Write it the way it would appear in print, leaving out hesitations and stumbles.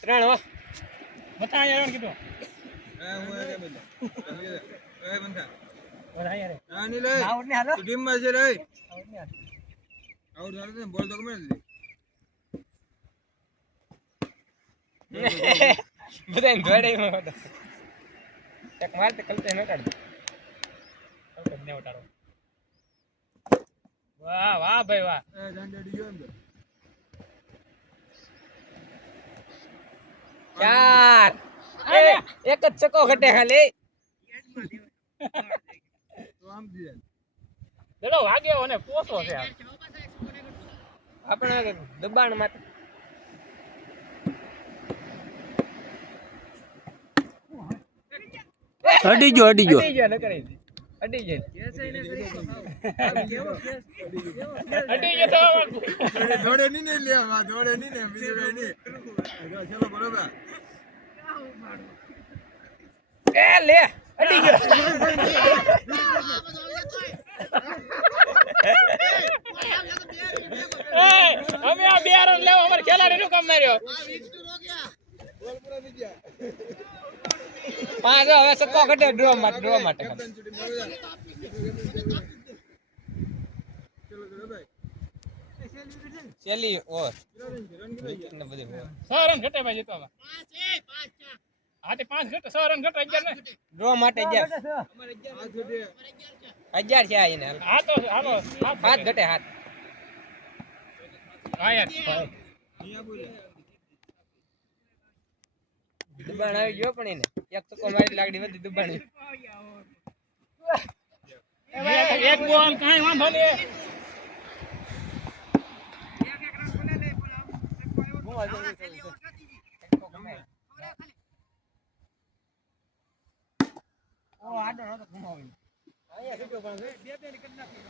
ત્રણ હો બતા યાર કીધું હું એ બંધા એ બંધા ઓલા યાર ના ની લે આઉટ ને હાલો ટીમ માં છે રે આઉટ ને આઉટ હાલે બોલ તો કમે લે બધા ઘોડે માં હતો એક માર તે કલતે ન કાઢ કલતે ને ઉતારો વાહ વાહ ભાઈ વાહ એ ડાંડી ગયો અંદર ચાર એક જ ચકો ઘટે ખાલી તો આમ દીએ ચલો વાગ્યો અને પોસો છે આપણે દબાણ માટે અડી ગયો ન કરી અડી જાય કેસ એને કરી કેવો કેસ અડી ગયો તો જોડે ની ને લે માં જોડે ની ને બીજું કઈ ની ચલો બરોબર એ લે અડી ગયો અમે આ બે રન લેવા અમાર ખેલાડી નું કામ માર્યો બોલ પૂરા થઈ ગયા પાંચ હવે સક્કો ઘટે ડ્રો માટે કેપ્ટન શૂટિંગ બરોબર ચલો ચલો ભાઈ ચેલી ઓર રન કેટલા ને બધી 6 રન ઘટે ભાઈ જીતવામાં 5 તે 5 ઘટે 6 રન ઘટે 11 ને ડ્રો માટે 11 અમારે 11 છોટે 11 છે આ એને હા તો હાલો 7 ઘટે 7 હા યાર અહીંયા બોલે દબાણ આવી ગયો પણ એને એક ચક્કો મારી લાગડી વધી દબાણ એક બોલ કાઈ વાંધો નહીં ઓ આડો નતો ઘુમાવી અહીંયા